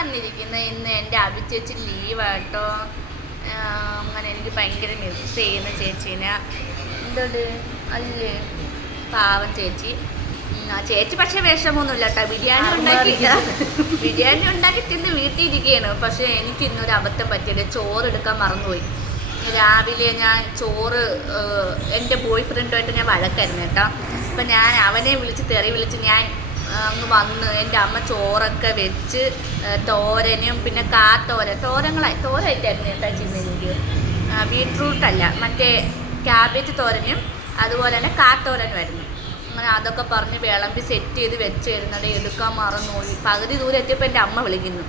വന്നിരിക്കുന്നത്. ഇന്ന് എൻ്റെ അഭിചേച്ചി ലീവാട്ടോ. അങ്ങനെ എനിക്ക് ഭയങ്കര മിസ് ചെയ്യുന്ന ചേച്ചീനെ. എന്തോട് അല്ലേ പാവം ചേച്ചി. ചേച്ചി പക്ഷേ വിഷമൊന്നുമില്ല കേട്ടോ. ബിരിയാണി ഉണ്ടാക്കി തിന്ന് വീട്ടിൽ ഇരിക്കുകയാണ്. പക്ഷേ എനിക്ക് ഇന്നൊരു അബദ്ധം പറ്റിയത്, ചോറ് എടുക്കാൻ മറന്നുപോയി. രാവിലെ ഞാൻ ചോറ് എൻ്റെ ബോയ് ഫ്രണ്ടുമായിട്ട് ഞാൻ വഴക്കായിരുന്നു കേട്ടോ. അപ്പം ഞാൻ അവനെ വിളിച്ച് തെറി വിളിച്ച് ഞാൻ അങ്ങ് വന്ന് എൻ്റെ അമ്മ ചോറൊക്കെ വെച്ച് തോരനും പിന്നെ തോരായിട്ടായിരുന്നു കേട്ടോ ചിന്നെനിക്ക്. ബീട്രൂട്ടല്ല, മറ്റേ ക്യാബേജ് തോരനും അതുപോലെ തന്നെ കാത്തോരനുമായിരുന്നു. അങ്ങനെ അതൊക്കെ പറഞ്ഞ് വിളമ്പി സെറ്റ് ചെയ്ത് വെച്ചിരുന്നത് എടുക്കാൻ മറന്നുപോയി. പകുതി ദൂരം എത്തിയപ്പോൾ എൻ്റെ അമ്മ വിളിക്കുന്നു,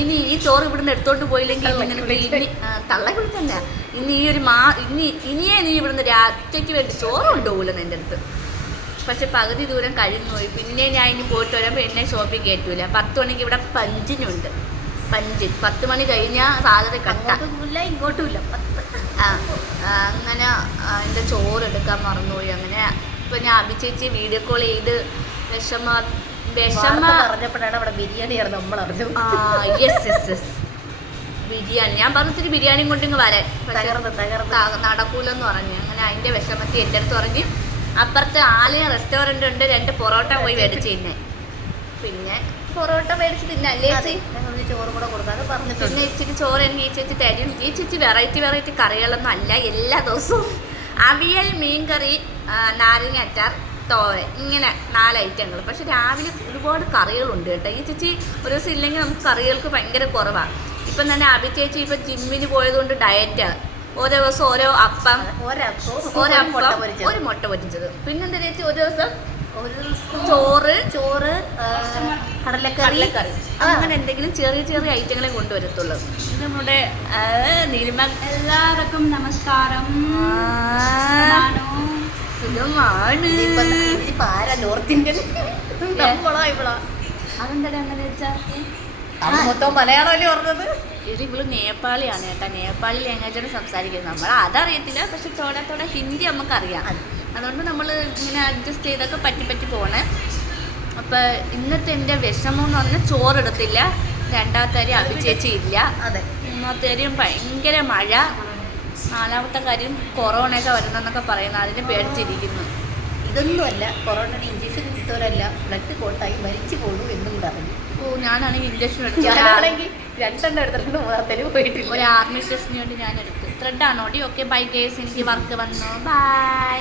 ഇനി ഈ ചോറ് ഇവിടുന്ന് എടുത്തോണ്ട് പോയില്ലെങ്കിൽ ഇനി തള്ള വിളിച്ചല്ല, ഇനി ഈ ഒരു ഇനിയേ നീ ഇവിടുന്ന് രാത്രിക്ക് വേണ്ടി ചോറ് കൊണ്ടുപോകില്ലെന്ന് എൻ്റെ അടുത്ത്. പക്ഷെ പകുതി ദൂരം കഴിഞ്ഞു പോയി. പിന്നെ ഞാൻ ഇനി പോയിട്ട് വരുമ്പോൾ എന്നെ ഷോപ്പിൽ കയറ്റൂല. 10 മണിക്ക് ഇവിടെ പഞ്ചിനുണ്ട്. 10 മണി കഴിഞ്ഞാൽ സാലറി കട്ടില്ല, ഇങ്ങോട്ടുമില്ല. അങ്ങനെ എൻ്റെ ചോറ് എടുക്കാൻ മറന്നുപോയി. അങ്ങനെ ഇപ്പം ഞാൻ അഭിചേച്ചി വീഡിയോ കോൾ ചെയ്ത് പറഞ്ഞപ്പോഴാണ് അവിടെ ബിരിയാണി നമ്മൾ അറിഞ്ഞു. യെസ് ബിരിയാണി ഞാൻ പറഞ്ഞിട്ട് ബിരിയാണിയും കൊണ്ടിങ്ങ് വരാൻ നടക്കൂലെന്ന് പറഞ്ഞു. അങ്ങനെ അതിൻ്റെ വിഷമത്തിൽ എൻ്റെ അടുത്ത് പറഞ്ഞ് അപ്പുറത്ത് ആലയ റെസ്റ്റോറൻ്റ് ഉണ്ട്, 2 പൊറോട്ട പോയി മേടിച്ച് തിന്നെ. പിന്നെ പൊറോട്ട മേടിച്ച് തിന്നല്ലേ ചോറ് കൂടെ കൊടുക്കാതെ പറഞ്ഞിട്ട് പിന്നെ ഇച്ചിരി ചോറ് എനിക്ക് ഈ ചേച്ചി തരും. ഈ ചേച്ചി വെറൈറ്റി കറികളൊന്നും അല്ല, എല്ലാ ദിവസവും അവിയൽ, മീൻകറി, നാരങ്ങ അച്ചാർ, തോരൻ, ഇങ്ങനെ 4 ഐറ്റങ്ങൾ. പക്ഷെ രാവിലെ ഒരുപാട് കറികളുണ്ട് കേട്ടോ. ഈ ചേച്ചി ഒരു ദിവസം ഇല്ലെങ്കിൽ നമുക്ക് കറികൾക്ക് ഭയങ്കര കുറവാണ്. ഇപ്പം തന്നെ അഭിചേച്ചി ഇപ്പം ജിമ്മിന് പോയതുകൊണ്ട് ഡയറ്റാണ്. ഓരോ ദിവസം ഓരോ അപ്പം, ഒരു മുട്ട പൊരിച്ചത്. പിന്നെന്താ ചേച്ചി ഒരു ദിവസം ചോറ് കടലക്കറി, അങ്ങനെ എന്തെങ്കിലും ചെറിയ ഐറ്റങ്ങളെ കൊണ്ടുവരത്തുള്ളൂ. നമ്മുടെ നീലിമ. എല്ലാവർക്കും നമസ്കാരം. നോർത്ത് ഇന്ത്യൻ അതെന്താ അങ്ങനെ വെച്ചാൽ മൊത്തം മലയാളമല്ലേ പറഞ്ഞത്. ഇവള് നേപ്പാളിയാണ് കേട്ടോ. നേപ്പാളി ലാംഗ്വേജാണ് സംസാരിക്കുന്നത്. നമ്മൾ അതറിയത്തില്ല, പക്ഷെ തോടെ ഹിന്ദി നമുക്കറിയാം. അതുകൊണ്ട് നമ്മൾ ഇങ്ങനെ അഡ്ജസ്റ്റ് ചെയ്തൊക്കെ പറ്റി പോകണേ. അപ്പം ഇന്നത്തെ എൻ്റെ വിഷമം എന്ന് പറഞ്ഞാൽ ചോറെടുത്തില്ല, 2ാമത്തെ കാര്യം അഭിചേച്ചി ഇല്ല, 3ാമത്തെ കാര്യം ഭയങ്കര മഴ, 4ാമത്തെ കാര്യം കൊറോണയൊക്കെ വരുന്നെന്നൊക്കെ പറയുന്നത്, അതിനെ പേടിച്ചിരിക്കുന്നു. ഇതൊന്നുമല്ല, കൊറോണയുടെ ഇഞ്ചക്ഷൻ എടുത്തവരല്ല ബ്ലഡ് കോട്ടായി മരിച്ചു പോകുന്നു എന്നും കൂടെ അറിഞ്ഞു. ഞാനാണെങ്കിൽ ഇഞ്ചക്ഷൻ എടുത്താണെങ്കിൽ 2 എടുത്തിട്ടുണ്ട്, 3ാമത്തേന് പോയിട്ടില്ല. ഒരു ആർമി ടെസ്റ്റിന് വേണ്ടി ഞാൻ എടുത്തു. ത്രെഡാണോടി. ഓക്കെ ബൈ ഗേസ്, എനിക്ക് വർക്ക് വന്നു. ബൈ.